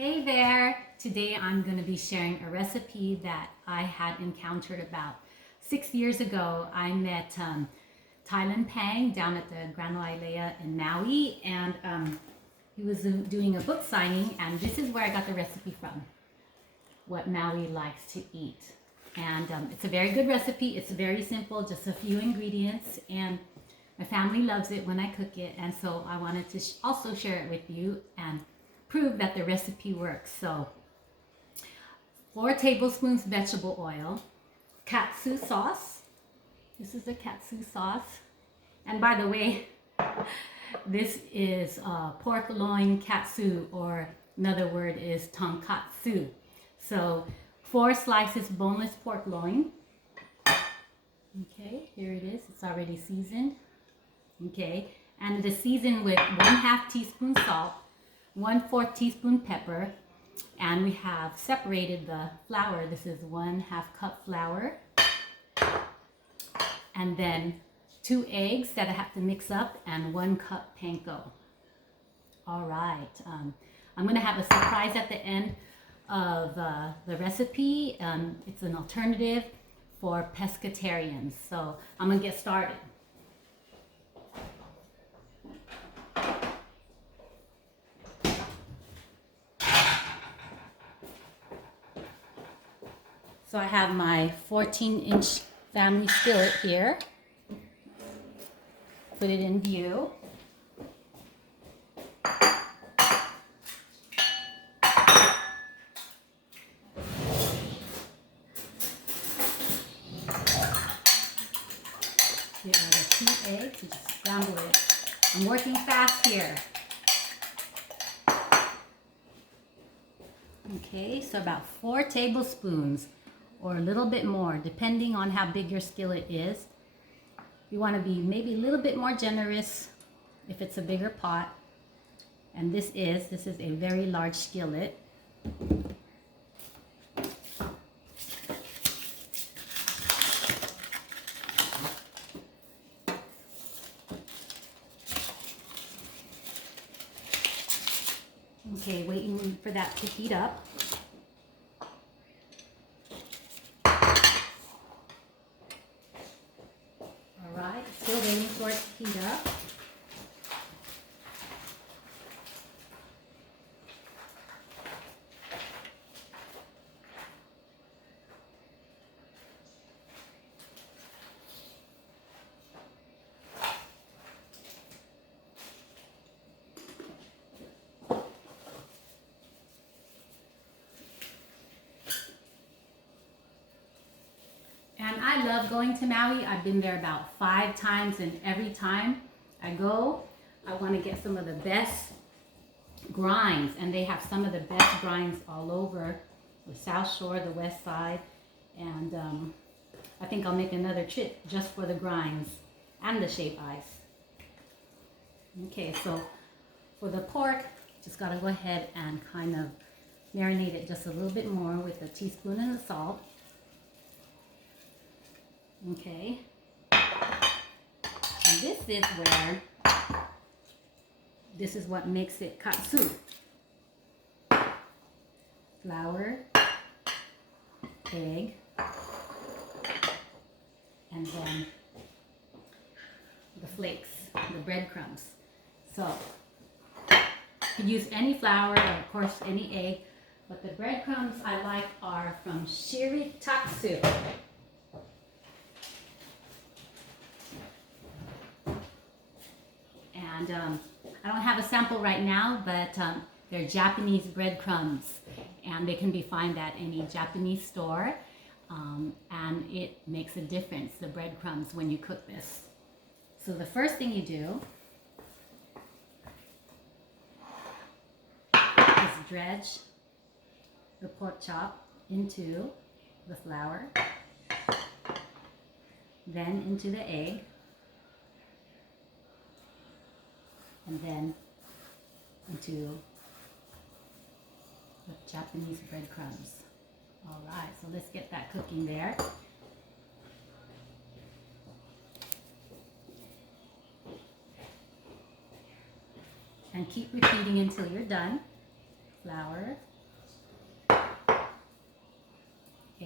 Hey there! Today I'm going to be sharing a recipe that I had encountered about 6 years ago. I met Thailand Pang down at the Granola Ilea in Maui, and he was doing a book signing, and this is where I got the recipe from, what Maui likes to eat. And it's a very good recipe. It's very simple, just a few ingredients, and my family loves it when I cook it, and so I wanted to also share it with you and prove that the recipe works. So 4 tablespoons vegetable oil, katsu sauce. This is the katsu sauce. And by the way, this is pork loin katsu, or another word is tonkatsu. So 4 slices boneless pork loin. Okay, here it is. It's already seasoned. Okay, and it is seasoned with 1/2 teaspoon salt, 1/4 teaspoon pepper, and we have separated the flour. This is 1/2 cup flour, and then 2 eggs that I have to mix up, and 1 cup panko. All right, I'm gonna have a surprise at the end of the recipe. It's an alternative for pescatarians, so I'm gonna get started. So I have my 14-inch family skillet here. Put it in view. Here are the 2 eggs. You just scramble it. I'm working fast here. Okay, so about 4 tablespoons, or a little bit more, depending on how big your skillet is. You want to be maybe a little bit more generous if it's a bigger pot. And this is a very large skillet. Okay, waiting for that to heat up. Alright, still waiting for it to heat up. And I love going to Maui. I've been there about 5 times, and every time I go, I want to get some of the best grinds. And they have some of the best grinds all over the South Shore, the West Side. And I think I'll make another trip just for the grinds and the shaved ice. Okay, so for the pork, just got to go ahead and kind of marinate it just a little bit more with a teaspoon and the salt. Okay, and this is what makes it katsu. Flour, egg, and then the flakes, the breadcrumbs. So you can use any flour, or of course any egg, but the breadcrumbs I like are from Shiritatsu. And I don't have a sample right now, but they're Japanese breadcrumbs, and they can be found at any Japanese store, and it makes a difference, the breadcrumbs, when you cook this. So the first thing you do is dredge the pork chop into the flour, then into the egg, and then into the Japanese breadcrumbs. All right, so let's get that cooking there. And keep repeating until you're done. Flour,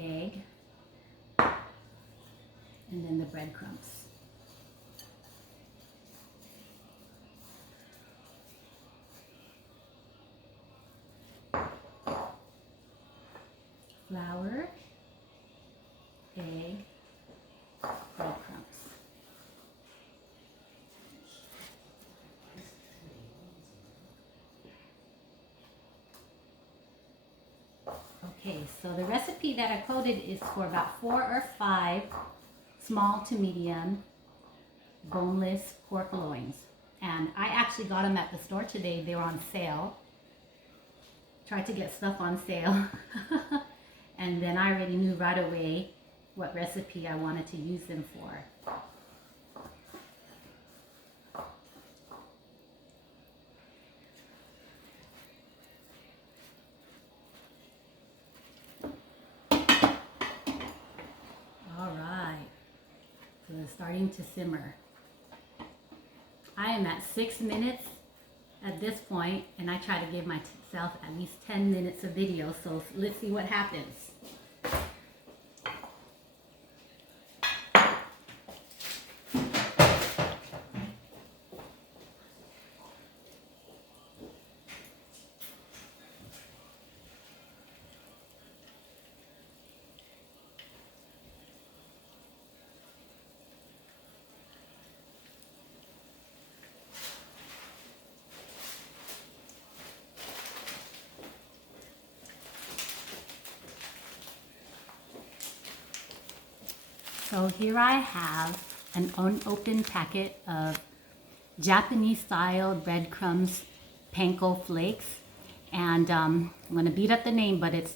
egg, and then the breadcrumbs. Flour, egg, breadcrumbs. Okay, so the recipe that I quoted is for about 4 or 5 small to medium boneless pork loins. And I actually got them at the store today. They were on sale. Tried to get stuff on sale. And then I already knew right away what recipe I wanted to use them for. All right, so they're starting to simmer. I am at 6 minutes at this point, and I try to give myself at least 10 minutes of video, so let's see what happens. So here I have an unopened packet of Japanese style breadcrumbs panko flakes, and I'm going to beat up the name, but it's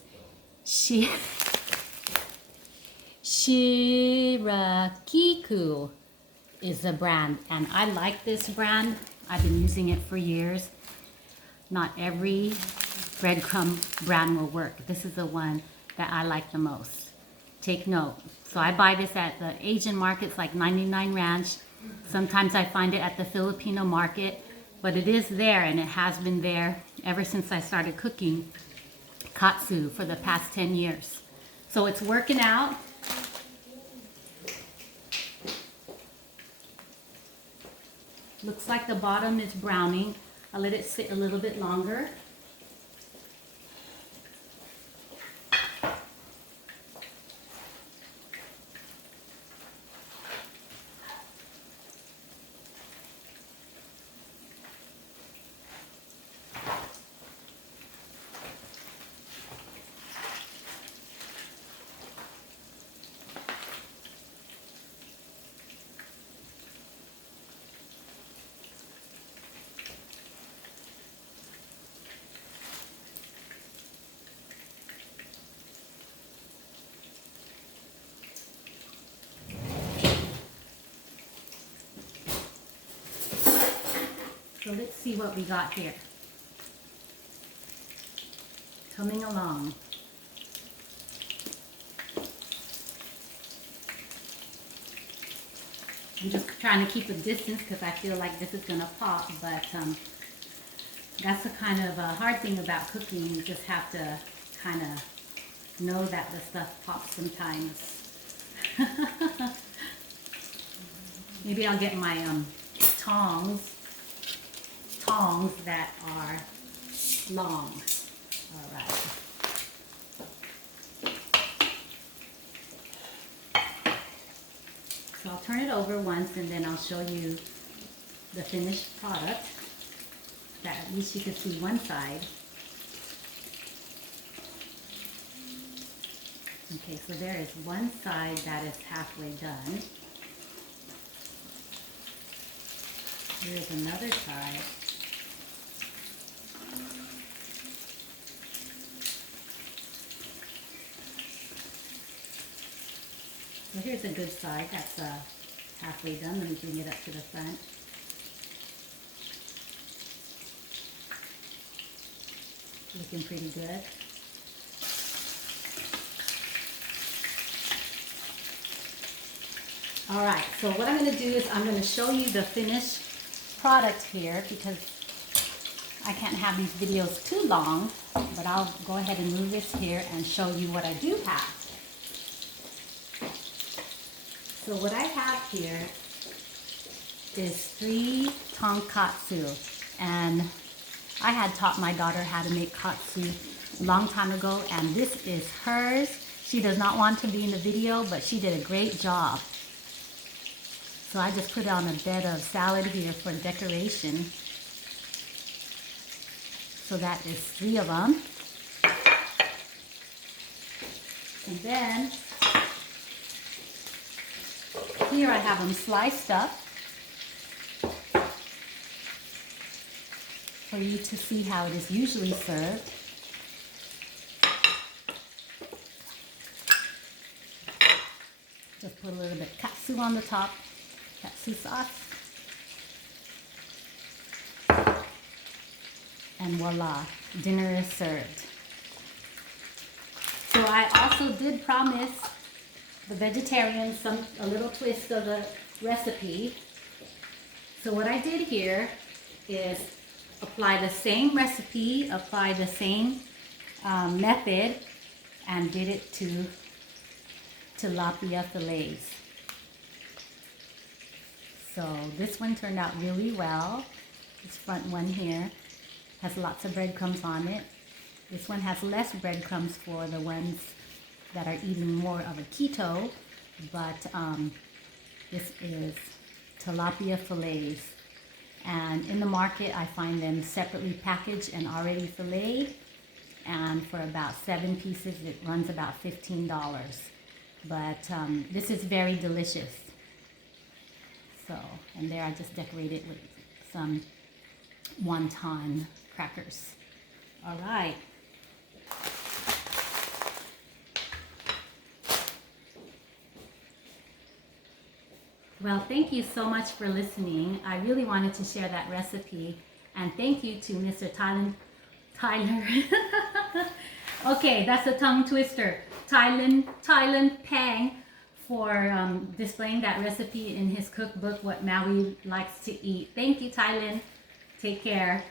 Shirakiku is the brand, and I like this brand. I've been using it for years. Not every breadcrumb brand will work. This is the one that I like the most. Take note. So I buy this at the Asian markets like 99 Ranch. Sometimes I find it at the Filipino market, but it is there, and it has been there ever since I started cooking katsu for the past 10 years. So it's working out. Looks like the bottom is browning. I'll let it sit a little bit longer. So let's see what we got here. Coming along. I'm just trying to keep a distance because I feel like this is going to pop, but that's the kind of hard thing about cooking. You just have to kind of know that the stuff pops sometimes. Maybe I'll get my tongs that are long. All right. So I'll turn it over once, and then I'll show you the finished product, that at least you can see one side. Okay, so there is one side that is halfway done. Here's another side. So here's a good side. That's halfway done. Let me bring it up to the front. Looking pretty good. All right, so what I'm going to do is I'm going to show you the finished product here, because I can't have these videos too long, but I'll go ahead and move this here and show you what I do have. So what I have here is 3 tonkatsu, and I had taught my daughter how to make katsu a long time ago, and this is hers. She does not want to be in the video, but she did a great job. So I just put it on a bed of salad here for decoration. So that is 3 of them. And then here I have them sliced up for you to see how it is usually served. Just put a little bit of katsu on the top, katsu sauce. And voila, dinner is served. So I also did promise the vegetarians a little twist of the recipe. So what I did here is apply the same recipe, apply the same method, and did it to tilapia fillets. So this one turned out really well. This front one here has lots of breadcrumbs on it. This one has less breadcrumbs for the ones that are eating more of a keto, but this is tilapia fillets. And in the market, I find them separately packaged and already filleted. And for about 7 pieces, it runs about $15. But this is very delicious. So, and there I just decorated with some wonton crackers. All right. Well, thank you so much for listening. I really wanted to share that recipe, and thank you to Mr. Tyler. Okay, that's a tongue twister. Thailand Pang for displaying that recipe in his cookbook, What Maui Likes to Eat. Thank you, Thailand. Take care.